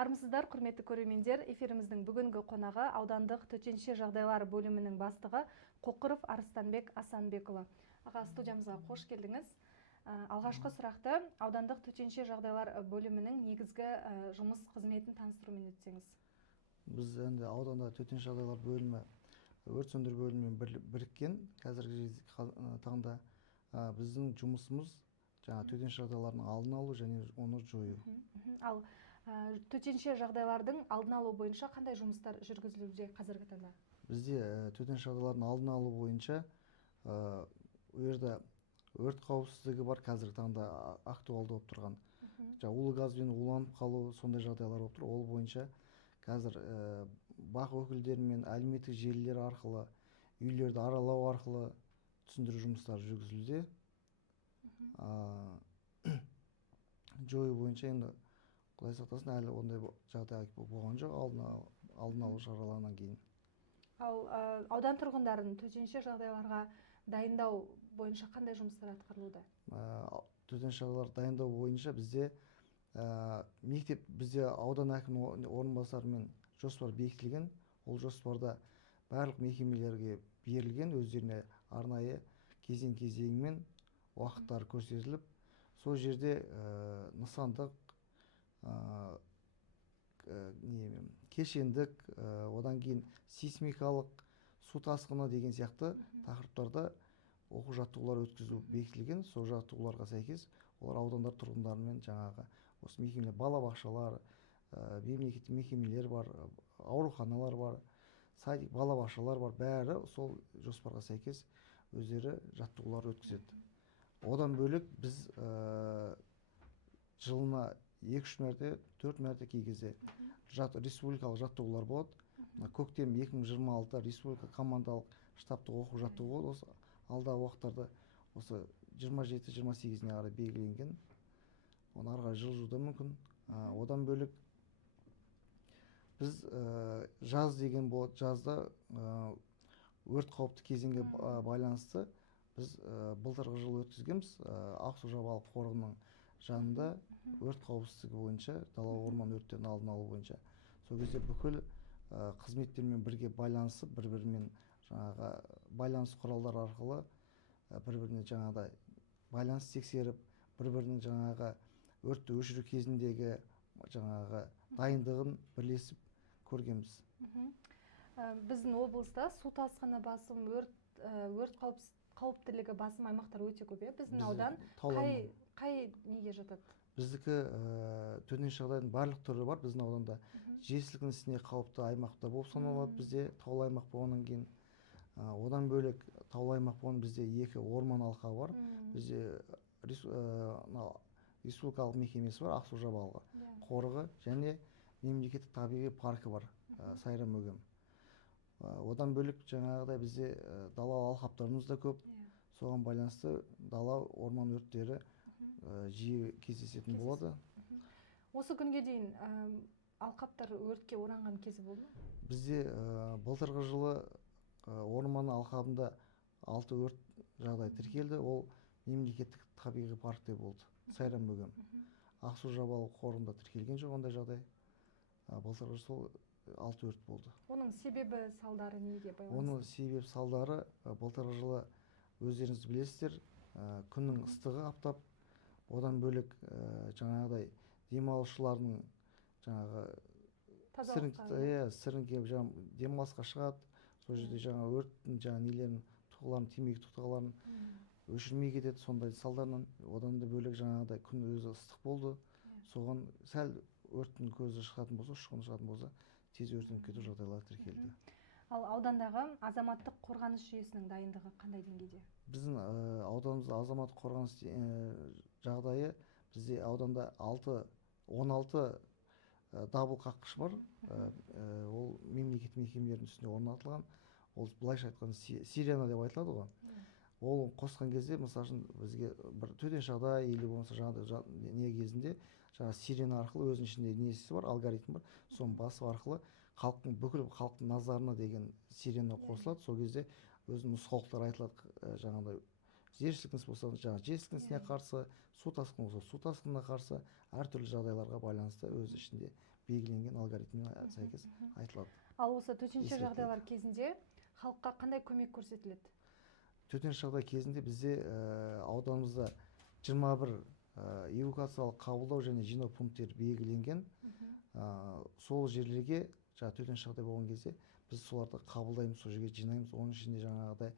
Армысыздар, құрметті көрермендер. Эфиріміздің бүгінгі қонағы аудандық төтенше жағдайлар бөлімінің бастығы Қоқыров Арыстанбек Асанбекұлы. Аға, студиямызға қош келдіңіз. Алғашқы сұрақты аудандық төтенше жағдайлар бөлімінің негізгі жұмыс қызметін таныстырумен өтсеңіз. Біз енді ауданда төтенше жағдайлар бөлімі өрт сөндіру бөлімімен біріккен. Қазіргі таңда біздің жұмысымыз төтенше жағдайлардың алдын алу және оны жою. Ал төтенше жағдайлардың алдын алу бойынша қандай жұмыстар жүргізілуде қазіргі таңда? Бізде төтенше жағдайлардың алдын алу бойынша өрт қауіпсіздігі бар, қазіргі таңда актуалды болып тұрған. Улы газбен уланып қалу, сондай жағдайлар болып тұр. Ол бойынша қазір бақ өкілдерімен әлеуметтік желілер арқылы, үйлерді аралау арқылы түсіндіру жұмыстары жүргізілуде. Жою бойынша енді Құдай сақтасын, әлі ондай жағдай болған жоқ, алдын алу шараларынан кейін. Ал аудан тұрғындарын төтенше жағдайларға дайындау бойынша қандай жұмыстар атқарылуда? Төтенше жағдайлар дайындау бойынша бізде аудан әкімінің орынбасарымен жоспар бекітілген. Ол жоспарда барлық мекемелерге берілген, өздеріне арнайы кезең-кезеңмен уақыттар көрсетіліп, сол жерде нысандық, кешендік, одан кейін сейсмикалық, су тасқыны деген сияқты тақырыптарда оқу жаттығулар өткізу бекітілген. Сол жаттығуларға сәйкес олар аудандар тұрғындарымен осы мекемелер, балабақшалар, мемлекеттік мекемелер бар, ауруханалар бар, садик, балабақшалар бар, бәрі сол жоспарға сәйкес өздері жаттығулар өткізеді. Одан бөлек біз жылына 2-3 мәрте, 4 мәрте кей кезде республикалық жаттығулар болады. Көктем 2026-да республика командалық штабтық оқу жаттығу болады. Осы алдағы уақыттарда осы 27-28-не қарай белгіленген. Оны ары қарай жылжуы мүмкін. Одан бөлек біз жаз деген болады. Жазда өрт қауіпті кезеңге байланысты біз былтырғы жылы өткізгенбіз. Ақсу-Жабалық қорығының жанында өрт қауіпсіздігі бойынша, дала орман өрттерін алдын алу бойынша. Сол кезде бүкіл қызметтермен бірге байланысып, бір-бірімен байланыс құралдар арқылы бір-біріне байланыс тексеріп, бір-бірінің өртті өшіру кезіндегі дайындығын бірлесіп көргенбіз. Біздің облыста су тасқыны басым, өрт қауіптілігі басым аймақтар өте көп. Біздің аудан қай неге жатады? Біздікі төтенше жағдайдың барлық түрі бар. Біздің ауданда жер сілкінісіне қауіпті аймақта болып саналады. Бізде таулы аймақ болғаннан кейін. Одан бөлек таулы аймақ болған бізде 2 орман алқабы бар. Бізде республикалық мекемесі бар, Ақсу-Жабалық қорығы және мемлекеттік табиғи паркі бар, Сайрам-Өгем. Одан бөлек бізде дала алқаптарымыз да көп. Соған байланысты дала орман өрттері жиі кездесетін болады. Осы күнге дейін алқаптар өртке оранған кезі болды ма? Бізде былтырғы жылы орман алқабында 6 өрт жағдай тіркелді. Ол мемлекеттік табиғи паркте болды, Сайрам-Өгем. Ақсу-Жабалық қорығында тіркелген жоқ ондай жағдай. Былтырғы жылы 6 өрт болды. Оның себебі, салдары неге байланысты? Оның себеп салдары былтырғы жылы өздеріңіз білесіздер, күннің ыстығы аптап, одан бөлек демалушылардың сіріңке демалысқа шығады. Сол жерде өрттің темекі тұтқаларын өшірмей кетеді. Сондай салдарынан одан да бөлек күн өзі ыстық болды. Соған сәл өрттің көзі шығатын болса, ұшқыны шығатын болса, тез өртеніп кету жағдайлары тіркелді. Ал аудандағы азаматтық қорғаныс жүйесінің дайындығы қандай деңгейде? Біздің ауданымызда азаматтық қорғаныс жағдайы, бізде ауданда 16 дабыл қаққыш бар. Ол мемлекеттік мекемелердің үстіне орнатылған. Ол былайша айтқан сирена деп айтылады ғой. Ол қосқан кезде, мысалы үшін бізге бір төтенше жағдай или болмаса не кезінде сирена арқылы өзінің ішінде несі бар, алгоритм бар. Соның басы арқылы бүкіл халықтың назарына деген сирена қосылады. Сол кезде өзінің нұсқаулықтар айтылады. Жер сілкінісі болса, жер сілкінісіне қарсы, су тасқыны болса, су тасқынына қарсы әртүрлі жағдайларға байланысты өз ішінде белгіленген алгоритміне сәйкес айтылады. Ал осы төтенше Ескертіледі. жағдайлар кезінде халыққа қандай көмек көрсетіледі? Төтенше жағдай кезінде бізде ауданымызда 21 эвакуациялық қабылдау және жинау пункттері белгіленген. Сол жерлерге жаңа төтенше жағдай болған кезде біз соларды қабылдаймыз, сол жерге жинаймыз. Оның ішінде жаңағыдай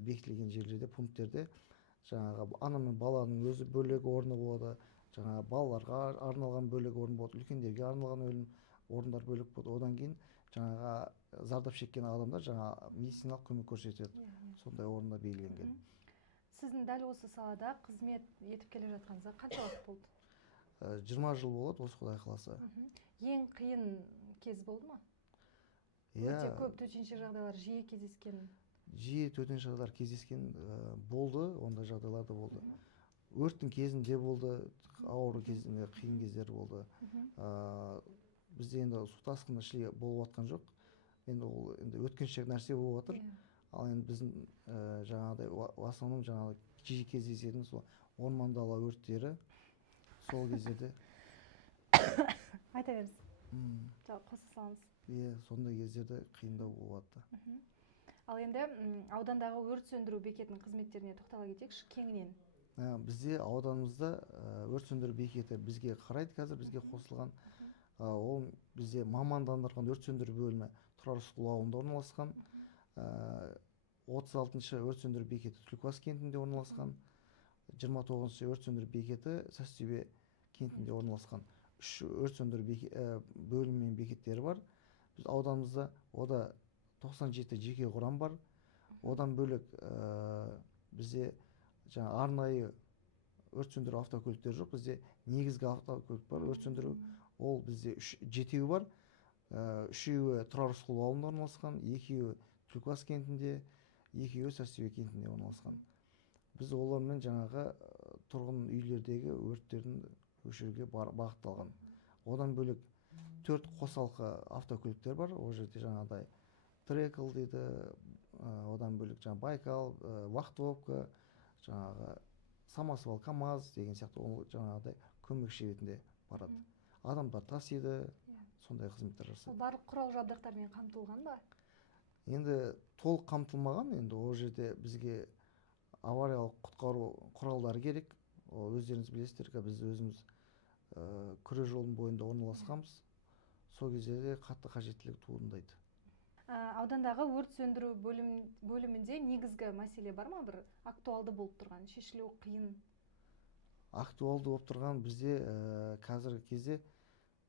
бекітілген жерлерде, пункттерде жаңағы ана мен баланың өзі бөлек орны болады, жаңағы балаларға арналған бөлек орын болады, үлкендерге арналған орындар бөлек болады. Одан кейін жаңағы зардап шеккен адамдар жаңа медициналық көмек көрсетеді. Сондай орында белгіленген. Сіздің дәл осы салада қызмет етіп келе жатқаныңызға қанша уақыт болды? 20 жыл болады, осы Құдай қаласа. Ең қиын кез болды ма? Иә, Өте көп төтенше жағдайлар жиі кездескен. жиі төтенше жағдайлар кездескен болды, ондай жағдайлар да болды. Өрттің кезінде болды, ауыр кезінде, қиын кездер болды. Бізде енді су тасқыны болып жатқан жоқ. Енді ол өткеншек нәрсе болып жатыр. Ал енді біздің жаңағыдай в основном жаңағы жиі кездесетін сол орман дала өрттері сол кездерде. Айта беріңіз. Қоса салыңыз. Иә, сондай кездерде қиындау болады. Ал енді аудандағы өрт сөндіру бекетінің қызметтеріне тоқтала кетейікші кеңінен. Бізде ауданымызда өрт сөндіру бекеті бізге қарайды, қазір бізге қосылған. Ол бізде мамандандырылған өрт сөндіру бөлімі Тұрар Рысқұлов ауылында орналасқан. 36-шы өрт сөндіру бекеті Түлкібас кентінде орналасқан. 29-шы өрт сөндіру бекеті Сәстөбе кентінде орналасқан. 3 өрт сөндіру бөлімі мен бекеттері бар. Біз ауданымызда ода 97 жеке құрам бар. Одан бөлек бізде арнайы өрт сөндіру автокөліктері жоқ. Бізде негізгі автокөлік бар, өрт сөндіру. Ол бізде 7-еуі бар. 3-еуі Тұрар Рысқұлов ауылында орналасқан, 2-еуі Түлкібас кентінде, 2-еуі Сәстөбе кентінде орналасқан. Біз олармен жаңағы тұрғын үйлердегі өрттерін өшіруге бағытталған. Одан бөлек 4 қосалқы автокөліктер бар. Ол жерде жаңағыдай Трекл дейді, одан бөлек Байкал, Вахтовка, жаңағы Самосвал, КамАЗ деген сияқты ол жаңағыдай көмекші ретінде барады. Адамдар тасиды, сондай қызметтер жасайды. Барлық құрал жабдықтармен қамтылған ба? Енді толық қамтылмаған, енді ол жерде бізге авариялық құтқару құралдары керек. Өздеріңіз білесіздер, біз өзіміз күре жолдың бойында орналасқанбыз. Сол кезде қатты қажеттілік туындайды. Аудандағы өрт сөндіру бөлімінде негізгі мәселе бар ма, бір актуалды болып тұрған, шешілуі қиын? Актуалды болып тұрған бізде қазіргі кезде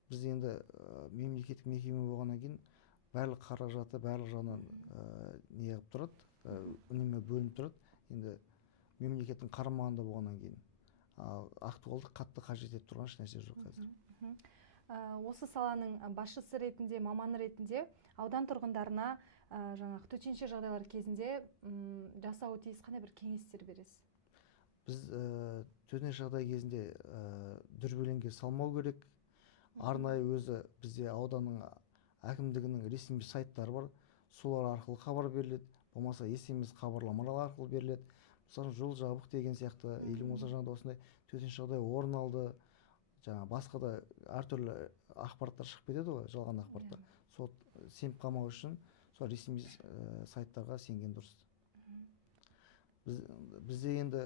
біз енді мемлекеттік мекеме болғаннан кейін барлық қаражаты барлық жағынан неғып тұрады, үнемі бөлініп тұрады. Енді мемлекеттің қарамағында болғаннан кейін актуалды қатты қажет етіп тұрған ешнәрсе жоқ қазір. Осы саланың басшысы ретінде, маманы ретінде аудан тұрғындарына жаңағы төтенше жағдайлар кезінде жасауы тиіс қандай бір кеңестер бересіз? Біз төтенше жағдай кезінде дүрбелеңге салмау керек. Арнайы өзі бізде ауданның әкімдігінің ресми сайттары бар. Солар арқылы хабар беріледі. Болмаса SMS хабарламалар арқылы беріледі. Мысалы жол жабық деген сияқты, или болмаса жаңағыдай осындай төтенше жағдай орын алды. Жаңа басқа да әртүрлі ақпараттар шығып кетеді ғой, жалған ақпараттар. Сол сеніп қалмау үшін сол ресми сайттарға сенген дұрыс. Бізде енді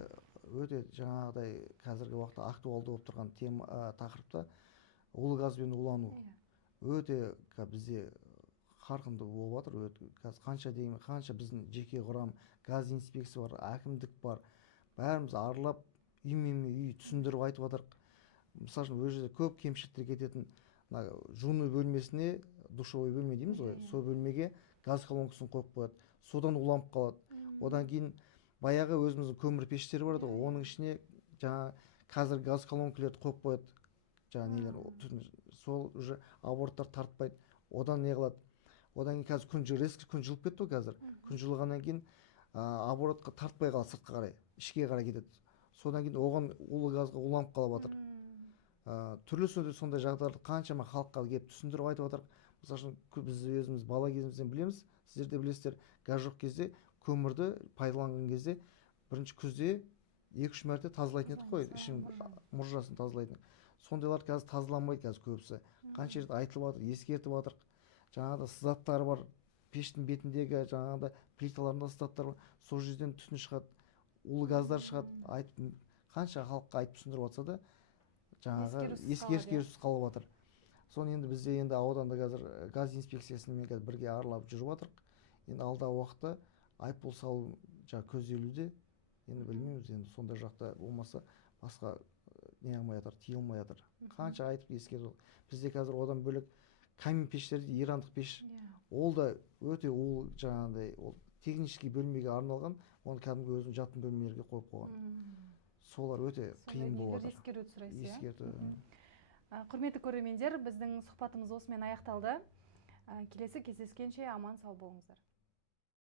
өте жаңағыдай қазіргі уақытта актуалды болып тұрған тақырыпта улы газбен улану өте бізде қарқынды болып жатыр. Қазір қанша біздің жеке құрам, газ инспекция бар, әкімдік бар. Бәріміз аралап, үй түсіндіріп айтып жатырық. Мысалы үшін, ол жерде көп кемшіліктер кететін жуыну бөлмесіне, душевой бөлме дейміз ғой, сол бөлмеге газ колонкасын қойып қояды. Содан уланып қалады. Одан кейін баяғы өзіміздің көмір пештері бар еді, оның ішіне жаңа қазір газ колонкаларды қойып қояды. Сол уже аборттар тартпайды. Одан не қылады? Одан кейін қазір күн жылып кетті ғой қазір. Күн жылығаннан кейін абортқа тартпай қалады, сыртқа қарай, ішке қарай кетеді. Содан кейін оған улы газға уланып қалып жатыр. Түрлі сондай жағдайларды қаншама халыққа келіп түсіндіріп айтып жатырық. Мысалы үшін біз өзіміз бала кезімізден білеміз, сіздер де білесіздер, газ жоқ кезде көмірді пайдаланған кезде бірінші күзде 2-3 мәрте тазалайтын едік қой, ішін мұржасын тазалайтын. Сондайлар қазір тазаланбайды, қазір көбісі. қанша рет айтылып жатыр, ескертіп жатыр. Жаңағыда сызаттар бар, пештің бетіндегі жаңағыда плиталарында сызаттар бар, сол жерден түтін шығады, улы газдар шығады. Айтып, қанша халыққа айтып түсіндіріп жатса да, жаңағы ескерусіз қалып жатыр. Соны енді бізде енді ауданда қазір газ инспекциясымен қазір бірге аралап жүріп жатырық. Енді алдағы уақытта айыппұл салу көзделуде. Енді білмейміз, енді сондай жақта болмаса басқа не қылмай жатыр, тыйылмай жатыр. Қанша айтып ескертіп. Бізде қазір одан бөлек камин пештерде, ирандық пеш, ол да өте ол жаңағыдай ол технический бөлмеге арналған, оны кәдімгі өзінің жатын бөлмелерге қойып қойған. Солар өте қиын болып жатыр. Ескеруді сұрайсыз, Ескерту. Құрметті көрермендер, біздің сұхбатымыз осымен аяқталды. Келесі кездескенше аман сау болыңыздар.